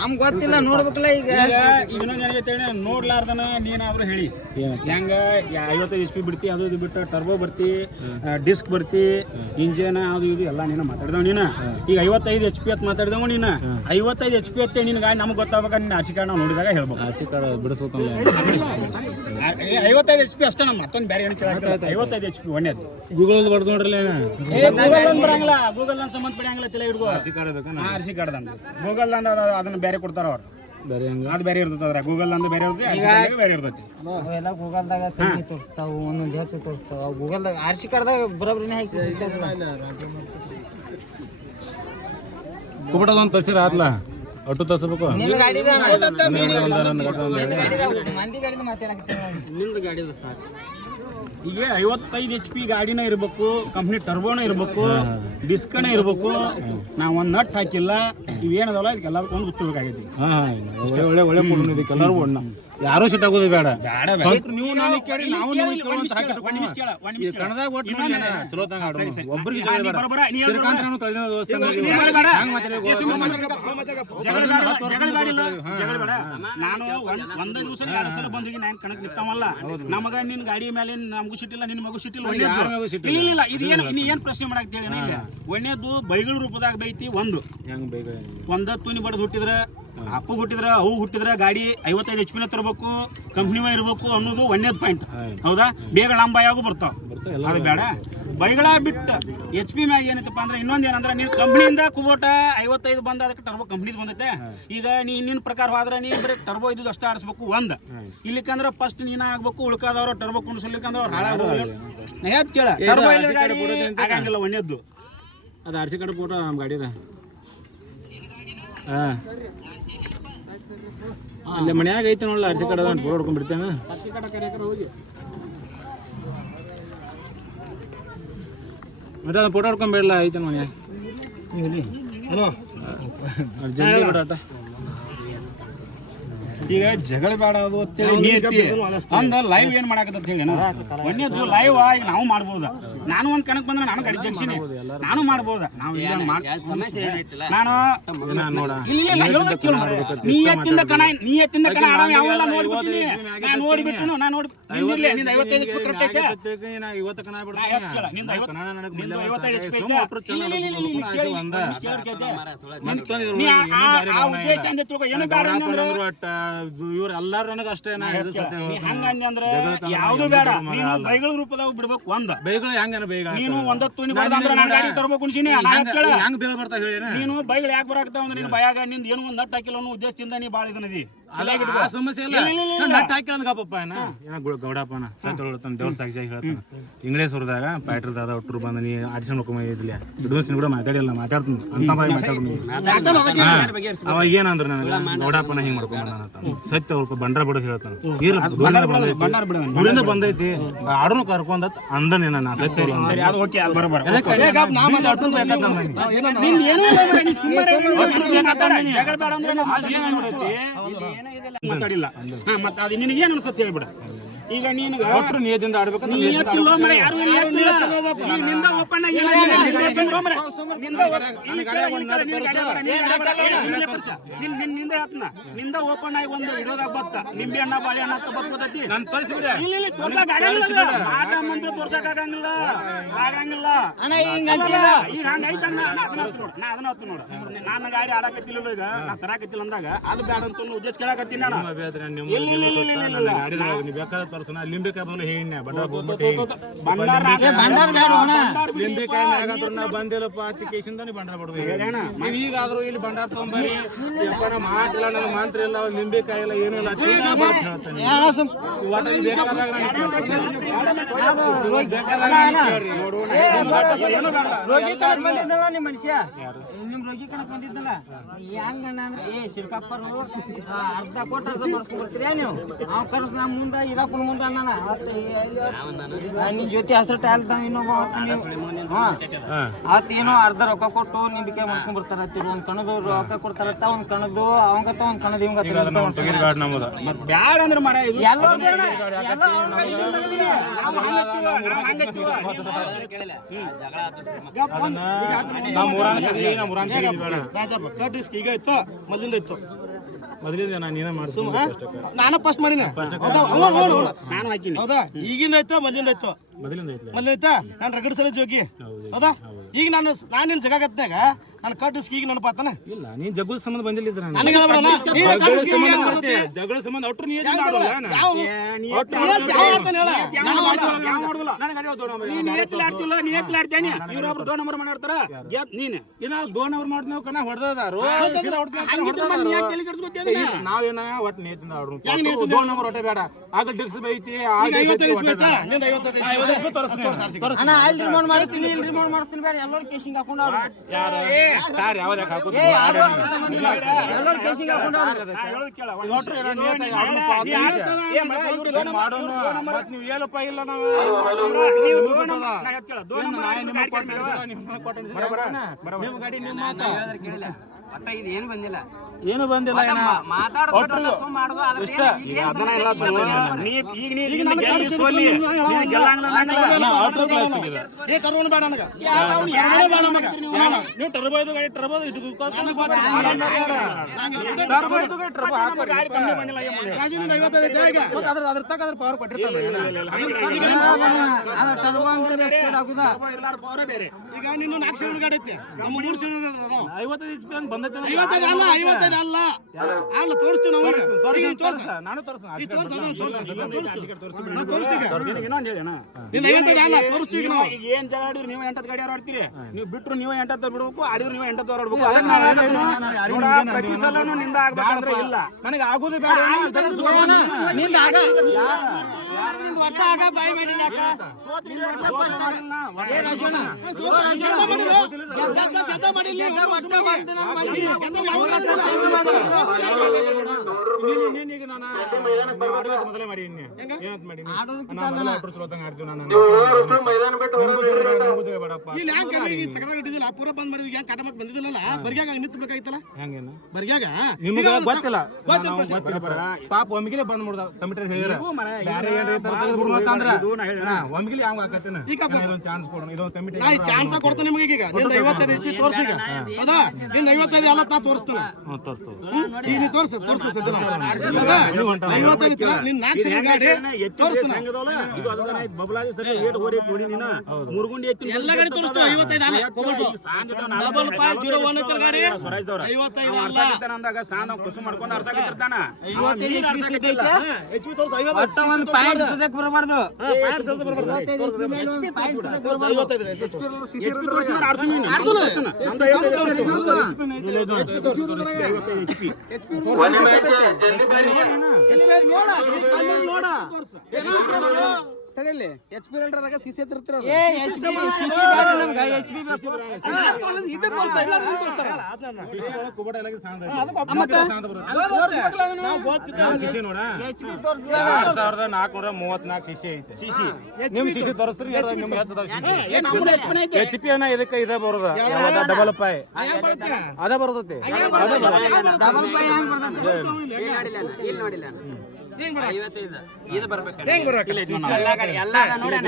ನಮ್ಗೆ ಗೊತ್ತಿಲ್ಲ ನೋಡ್ಬೇಕಲ್ಲ. ಈಗ ಇನ್ನೊಂದು ನನಗೆ ನೋಡ್ಲಾರ್ದನ ನೀನಾದ್ರೂ ಹೇಳಿ ಹೆಂಗ 55 HP ಬಿಡ್ತಿ, ಅದು ಇದು ಬಿಟ್ಟು ಟರ್ಬೋ ಬರ್ತಿ, ಡಿಸ್ಕ್ ಬರ್ತಿ, ಇಂಜಿನ್ ಅದು ಇದು ಎಲ್ಲ ನೀನು ಮಾತಾಡಿದವ್ ನೀನು. ಈಗ 55 HP ಅಂತ ಮಾತಾಡಿದವ ನೀನು. 55 HP ಅತ್ತೆ ನಿನ್ ಗಾಡಿ ನಮ್ಗೆ ಗೊತ್ತಾಗ ನಿನ್ನ RC ಕಾರ್ಡ್ ನಾವು ನೋಡಿದಾಗ ಹೇಳ್ಬೇಕು. RC card ಬಿಡಿಸ್ಬೇಕಲ್ಲ. 55 HP ಅಷ್ಟೇ. ನಮ್ಮ ಮತ್ತೊಂದು ಬೇರೆ ಏನು ಕೇಳಾಗ್ತದೆ. 55 HP ಒಂದೇದು ಗೂಗಲ್ ಬರ್ದು ನೋಡ್ರಲ್ಲ. ಗೂಗಲ್ ಬರಂಗಿಲ್ಲ, ಗೂಗಲ್ ನನ್ನ ಸಂಬಂಧ ಪಡೆಯಂಗಿಲ್ಲ. ತಿಳ ಹಿಡ್ಕೋ RC ಕಾರ್ಡ್ ಬೇಕಾ? RC ಕಾರ್ಡ್ ಅಂದ ಗೂಗಲ್ ಅಂದ ಅದನ್ನ ಬೇರೆ ಕೊಡ್ತಾರ ಅವ್ರು. ಬೇರೆ ಅದು ಬೇರೆ ಇರ್ತದೆ. ಅದ್ರ ಗೂಗಲ್ ಅಂದ ಬೇರೆ ಇರ್ತದೆ, RC ಕಾರ್ಡ್ ಬೇರೆ ಇರ್ತೈತಿ. ಎಲ್ಲ ಗೂಗಲ್ದಾಗ ತೋರಿಸ್ತಾವು, ಒಂದೊಂದು ಹೆಚ್ಚು ತೋರಿಸ್ತಾವ. ಗೂಗಲ್ದಾಗ RC ಕಾರ್ಡ್ದಾಗ ಬರೋಬ್ರಿನೇ ಹಾಕಿ ಕುಬಿಟದೊಂದು ತಸಿರ ಆತ್ಲ ಒಟ್ಟು ತೋರಿಸ್ಬೇಕು. ನಿನ್ನ ಗಾಡಿದ ಮಂದಿ ಗಾಡಿದ ಮಾತಾಡಕತ್ತೀನಿ. ನಿಂದು ಗಾಡಿದ ಈಗ 55 HP ಗಾಡಿನ ಇರ್ಬೇಕು, ಕಂಪ್ನಿ ಟರ್ಬೋನ ಇರ್ಬೇಕು, ಡಿಸ್ಕನ ಇರ್ಬೇಕು. ನಾವು ಒಂದು ನಟ್ ಹಾಕಿಲ್ಲ. ಇವೇನದಲ್ಲ ಇದಕ್ಕೆಲ್ಲದಕ್ಕೂ ಒಂದು ಗೊತ್ತಿರ್ಬೇಕಾಗೈತಿ. ಒಳ್ಳೆ ಒಳ್ಳೆ ಕೊಡೋಣ ಇದಕ್ಕೆಲ್ಲರೂ ಒಣ್ಣ. ಯಾರು ಸಿಟ್ ಆಗೋದು ಬೇಡ. ನೀವು ನನಗೆ ಕೇಳಿ ನಾವು ಒಬ್ಬರಿಗೆ ನಾನು ಒಂದ ದಿವಸ 2 ಸಲ ಬಂದಿಗೆ ನಾನು ಕಣಕ್ ನಿಂತವಲ್ಲ. ನಮಗ ನಿನ್ ಗಾಡಿ ಮೇಲೆ ನಮಗೂ ಸಿಟ್ಟಿಲ್ಲ, ನಿನ್ ಮಗು ಸಿಟ್ಟಿಲ್ಲ. ಇಲ್ಲ ಇದು ಏನ್ ಪ್ರಶ್ನೆ ಮಾಡಾಕ್ತೇಳಿ ಇಲ್ಲ. ಒಣ್ಣೆದ್ದು ಬೈಗಳ ರೂಪದಾಗ ಬೈತಿ. ಒಂದ ತುನಿ ಬಡದ್ ಹುಟ್ಟಿದ್ರ, ಅಪ್ಪು ಹುಟ್ಟಿದ್ರ, ಅವು ಹುಟ್ಟಿದ್ರ ಗಾಡಿ 55 HP ತರಬೇಕು, ಕಂಪ್ನಿವ ಇರ್ಬೇಕು ಅನ್ನೋದು ಒಂದೇದ್ ಪಾಯಿಂಟ್. ಹೌದಾ? ಬೇಗ ಲಂಬಾಯಾಗೂ ಬರ್ತಾವ. ಅದು ಬೇಡ. ಬೈಗಳ ಬಿಟ್ಟು HP ಮ್ಯಾಗ ಏನೈತಪ್ಪ ಅಂದ್ರೆ ಇನ್ನೊಂದು ಏನಂದ್ರೆ ನೀನು ಕಂಪ್ನಿಯಿಂದ ಕುಬೋಟ 55 ಬಂದ, ಅದಕ್ಕೆ ಟರ್ಬೋ ಕಂಪ್ನಿದ್ ಬಂದೈತೆ. ಈಗ ನಿನ್ನ ಪ್ರಕಾರ ಹೋದ್ರೆ ನೀ ಬರೀ ಟರ್ಬೋ ಇದ್ದು ಅಷ್ಟೇ ಆಡಿಸ್ಬೇಕು. ಒಂದು ಇಲ್ಲಿಕಂದ್ರೆ ಫಸ್ಟ್ ನೀನ ಆಗ್ಬೇಕು, ಉಳ್ಕಾದವ್ರು ಟರ್ಬೋ ಕುಣಿಸ್ಲಿಕ್ಕಂದ್ರೆ ಅವ್ರು ಹಾಳಾಗೋದಿಲ್ಲ. ಕೇಳ ಟರ್ಬೋ ಇಲ್ಲ ಗಾಡಿ ಆಗಂಗಿಲ್ಲ. ಒಂದೇದ್ದು ಅದು RC ಕಾರ್ಡ್ ಫೋಟೋ ನಮ್ಮ ಗಾಡಿದ. ಅಲ್ಲೇ ಮನ್ಯಾಗ ಐತೆ ನೋಡಲ್ಲ RC ಕಾರ್ಡ್ ಅಂತ ಫೋಟೋ ಹೊಡ್ಕೊಂಡ್ಬಿಡ್ತೇನೆ. ಮತ್ತೆ ಫೋಟೋ ಹೊಡ್ಕೊಂಡ್ಬಿಡಲ್ಲ ಐತೆ ಮನ್ಯಾಗ. ಹಲೋ ಜಲ್ದಿ ಬಿಡಾಟ. ಈಗ ಜಗಳ ಬೇಡ ಅದು ಅಂತೇಳಿ ಅಂದ ಲೈವ್ ಏನ್ ಮಾಡಾಕತ್ತ ಹೇಳಿ ಒಂದೇದು ಲೈವ್ ಈಗ ನಾವು ಮಾಡ್ಬೋದ. ನಾನು ಒಂದ್ ಕಣಕ್ ಬಂದ್ರೆ ನಾನು ಗಾಡಿ ಜಂಕ್ಷನ್ ನಾನು ಮಾಡ್ಬೋದ. ನಾವು ನಾನು ನೀ ಎತ್ತಿಂದ ಕಣ ಆಡಾಮ ಯಾವೆಲ್ಲ ನೋಡ್ಬಿಟ್ಟಿನಿ. ನಾ ನೋಡಿಬಿಟ್ಟು ನಾ ನೋಡಿ ನಿಂದಿರ್ಲಿ. ನಿಂದ 55 ಫುಟ್ ಐತೆ, ನಿಂದ 55 HP ಐತೆ. ಆ ಉದ್ದೇಶ ಅಂದ ತಿಳ್ಕೊ. ಏನು ಬೇಡ ಅಂದ್ರೆ ಇವ್ರ ಎಲ್ಲಾರು ನನಗೆ ಅಷ್ಟೇ ಹಂಗಂದೆ ಅಂದ್ರೆ ಯಾವ್ದು ಬೇಡ. ನೀನು ಬೈಗಳ ರೂಪದಾಗ ಬಿಡ್ಬೇಕು. ಒಂದ ಬೈಗಳು ಹೆಂಗ ಬೈಗಳ ನೀನು ಒಂದ ತುನಿ ಬರ್ತಂದ್ರೆ ನಾನು ಗಾಡಿ ತರ್ಬೇಕು ಅನ್ಸಿನಿ. ಹೆಂಗ್ ಬೇಗ ಬರ್ತಾ ಹೇಳಿ ನೀನು ಬೈಗಳು ಯಾಕೆ ಬರಾಕತ್ತಾವ ಅಂದ್ರೆ ನೀನು ಬಯಾಗ ನಿಂದ ಏನು ಒಂದು ನಟ್ ಹಾಕಿಲ್ಲ ಅನ್ನೋ ಉದ್ದೇಶದಿಂದ ನೀ ಭಾಳ ಇದನ್ನದಿ. ಸಮಸ್ಯೆ ಇಲ್ಲ. ನಟ್ ಹಾಕಿಲ್ಲ ಅಂದ್ಗಪ್ಪಪ್ಪ ಗೌಡಪ್ಪನ ಸತ್ತೋಳ್ತಾನ ದೇವ್ರ ಸಾಕ್ಷಿಯಾಗಿ ಹೇಳ್ತಾನ. ಇಂಗ್ಲೇಸ್ ಹೊರದಾಗ ಪ್ಯಾಟ್ರದಾದ ಒಟ್ಟರು ಬಂದ ನೀ ಆಡಿಷನ್ ನೋಡ್ಕೊಂಬೈದಿಲ್ಲ ಬಿಡುವಸಿನ ಕೂಡ ಮಾತಾಡಿಲ್ಲ. ಮಾತಾಡ್ತೀನಿ ಅಂತ ಅವ ಏನಂದ್ರೆ ನನಗೆ ಗೌಡಪ್ಪನ ಹಿಂಗ್ ಮಾಡ್ಕೊಂಡ್ ಸತ್ಯ ಅವ್ರ ಬಂಡ್ರ ಬಿಡೋದು ಹೇಳ್ತಾನ. ಊರಿಂದ ಬಂದೈತಿ ಆಡನು ಕರ್ಕೊಂಡ ಅಂದನೇನ ನಾ ಸರಿ ಮಾತಾಡಿಲ್ಲ. ಮತ್ತ ಅದು ನಿನಗೆ ಏನ್ ಅನ್ಸತ್ತೆ ಹೇಳ್ಬಿಡ. ಈಗ ನೀನು ನಿಯದಿಂದ ಆಡ್ಬೇಕು. ನಿಂದ ಓಪನ್ ಆಗಿಲ್ಲ. ನಿಂದ ಓಪನ್ ಆಗಿ ಒಂದು ವಿಡಿಯೋದಾಗ ಬತ್ತ ನಿಂಬೆ ಹಣ್ಣ ಬಾಳೆ ಹಣ್ಣ ಅಂತ ಬರ್ತೈತಿ. ಮಾಟ ಮಂತ್ರ ತೋರ್ಸಕ್ ಆಗಂಗಿಲ್ಲ. ಈಗ ಹಂಗೈತ ಅದನ್ನ ನೋಡ. ನಾನು ಗಾಡಿ ಆಡಕತ್ತಿಲ್ಲ ಈಗ ನಾ ತರಾಕತ್ತಿಲ್ಲ ಅಂದಾಗ ಅದು ಬೇಡ ಅಂತ ಉದ್ದೇಶ ಕೇಳಾಕತ್ತೀನಿ ನಾನು. ಲಿಂಬೆಕಾಯಿ ಬಂದ್ರೆ ಹೇಳಿನ ಬಂದಿಲ್ಲಪ್ಪ ಅತಿಕೇಶಿಂದ ಬಂಡಾರ ಬಿಡ್ಬೇಕು. ಈಗಾದ್ರೂ ಇಲ್ಲಿ ಬಂಡಾರ ತಗೊಂಬರಿ ಮಾತಿಲ್ಲ, ನನ್ನ ಮಂತ್ರ ಇಲ್ಲ, ಲಿಂಬೆಕಾಯಿ ಇಲ್ಲ, ಏನೂ ಇಲ್ಲ. ಮನುಷ್ಯ ಲೋಗಿ ಕಣಕ್ ಬಂದಿದ್ದಲ್ಲ ಹೆಂಗಣ್ಣ ಅಂದ್ರೆ ಶಿಲ್ಕಪ್ಪರು ಅರ್ಧ ಕೊಟ್ಟು ಅರ್ಧ ಮಾಡ್ಸ್ಕೊಂಡ್ ಬರ್ತೀರಿ ನೀವು ಅವ್ ಕರ್ಸ್ ನಮ್ ಮುಂದ ಇರಾಪುಲ್ ಮುಂದ ಅಣ್ಣ ನಿನ್ ಜೊತೆ ಹೆಸರು ಟ್ಯಾಲ್ದ ಇನ್ನೊಬ್ಬ ಏನೋ ಅರ್ಧ ರೊಕ್ಕ ಕೊಟ್ಟು ನಿಂಬಿಕೆ ಮಾಡ್ಸ್ಕೊಂಡ್ ಬರ್ತಾರ ಒಂದ್ ಕಣದು ರೊಕ್ಕ ಕೊಡ್ತಾರತ್ತ ಒಂದ್ ಕಣದು ಅವಂಗತ್ತ ಒಂದ್ ಕಣದ್ ಇವಂಗ ಬ್ಯಾಡ ಅಂದ್ರೆ ಮರ ಇದು ಈಗ ಇತ್ತು ಮೊದಲಿಂದ ಇತ್ತು ನಾನು ಫಸ್ಟ್ ಮಾಡಿನ ನಾನು ಹಾಕಿನಿ ಹೌದಾ ಈಗಿಂದ ಇತ್ತು ಮೊದಲಿಂದ ಇತ್ತು ಮೊದಲಿಂದ ಇತ್ತ ನಾನು ರಗಡ್ ಸಲ ಜೋಗಿ ಹೌದಾ ಈಗ ನಾನೇನ್ ಜಗಾಗತ್ನಾಗ ನಾನು ಕಟ್ಟಿಸ್ಕಿ ಈಗ ನೆನಪಾತನ ಇಲ್ಲ ನೀನ್ ಜಗಳ ಸಂಬಂಧ ಬಂದಿಲ್ಲ ಜಗಳ ಸಂಬಂಧ ಒಟ್ರು ನೀ ನಾವೇನ ಒಟ್ಟು ನೇತಿಂದ ಹೊಟ್ಟೆ ಬೇಡ ಆಗ ಡಿಕ್ಸ್ ಬೈತಿ ಮಾಡ್ತೀನಿ ಬೇಡ ಎಲ್ಲರೂ ಕೇಶಿಂಗ್ ಹಾಕೊಂಡು ನೀವು ಏನಪ್ಪ ಇಲ್ಲ ನಾವು ನಿಮ್ಮ ಗಾಡಿ ನಿಮ್ಮ ಏನು ಬಂದಿಲ್ಲ ಏನು ಬಂದಿಲ್ಲ ನೀವು ಟರ್ಬೋದು ಗಾಡಿ ಟರ್ಬೋದು ಅದ್ರ ತಕ್ಕ ಅದ್ರ ಪವರ್ ಕೊಟ್ಟಿರ್ತಾರೆ ಈಗ ನೀನು 4 ಸಿಲಿಂಡರ್ ಗಾಡಿ ಐತಿ ನಮ್ಮ 3 ಸಿಲಿಂಡರ್ 55 HP ಅಂತ ಬಂದೈತೆ 55 ಅಲ್ಲ 55 ಅಲ್ಲ ಅಲ್ಲ ತೋರಿಸ್ತೀವಿ ನಾವು ನಾನು ತೋರಿಸ್ತೀವಿ ಏನ್ ಜಾಡಿದ್ರು ನೀವು 8 ಗಾಡಿ ಆಡ್ತೀರಿ ನೀವು ಬಿಟ್ರು ನೀವು 8 ಬಿಡ್ಬೇಕು ಆಡಿದ್ರು ನೀವು 8 ಆಡ್ಬೇಕು ಪ್ರತಿ ಸಲನು ನಿಂದ ಆಗ್ಬೇಕಂದ್ರೆ ಇಲ್ಲ ನನಗೆ ಆಗೋದು ಬೇಡ ಮೊದಲೇ ಮಾಡಿ ಪೂರ ಬಂದ್ ಮಾಡಿದ್ವಿ ಹೆಂಗ್ ಕಟ ಬಂದಿದ್ದಿಲ್ಲ ಬರ್ಗ್ಯಾಗ ನಿಂತ್ಬೇಕಾಗಿತ್ತಲ್ಲ ಹೆಂಗೇನು ಬರ್ಗ್ಯಾಗ ನಿಮ್ಗೆ ಗೊತ್ತಿಲ್ಲ ಪಾಪ ಒಮ್ಮಿಗೆ ಬಂದ್ ಮಾಡ್ದ ಕಮಿಟರ್ ಹೇಳಿರ ಒಮ್ಮಿಗೆ ಹಂಗ ಆಕತ್ತೇನ ಇದೊಂದು ಚಾನ್ಸ್ ಕೊಡೋಣ ಇದೊಂದು ಕಮಿಟಿ ಚಾನ್ಸ್ ಕೊಡ್ತಾನೆ ನಿಮಗೆ ಈಗ ನಿಂದ 55 ಇಷ್ಟು ತೋರ್ಸಿಗ ಹೌದಾ ನಿಂದ 55 ಎಲ್ಲ ನಾ ತೋರಿಸ್ತೀನಿ ಈಗ ನೀ ತೋರಿಸ್ತೀನಿ ಸದ್ಯ 55 ಇತ್ತು ನಿನ್ನ 4 ಸಿಲಿಂಡರ್ ಗಾಡಿ ತೋರಿಸ್ತೀನಿ ಸಂಘದವಲ್ಲ ಇದು ಅದನ್ನ ಬಬಲಾಜಿ ಸರಿ ಏಟ್ ಹೋರಿ ನೋಡಿ ನೀನು ಮುರುಗುಂಡಿ ಎತ್ತಿ ಎಲ್ಲ ಗಾಡಿ ತೋರಿಸ್ತೀವಿ 55 ಅಲ್ಲ ಗಾಡಿ 55 ಅಲ್ಲ ಅಂದಾಗ ಸಾಂದ ಕುಸು ಮಾಡ್ಕೊಂಡು ಅರ್ಸಾಕಿರ್ತಾನ HP ತೋರಿಸ 55 ಒಂದು ಪಾಯಿಂಟ್ ಸದಕ್ಕೆ ಬರಬಾರ್ದು ತಡೆಯಲ್ಲಿ HP ರೇಲ್ರಾಗ ಸಿಸಿ ಹತ್ತಿರ HP ಇದಕ್ಕೆ ಇದ ಬರೋದ ಡಬಲ್ ಪೈ ಅದ ಬರ್ತೈತಿ ಡಬಲ್ ಪೈ ಹೆಂಗ್ ನೋಡಿಲ್ಲ ಹೆಂಗ್ ಬರ 55 ಇದು ಬರ್ಬೇಕು ಎಲ್ಲ ಗಾಡಿ ಎಲ್ಲ ನೋಡೋಣ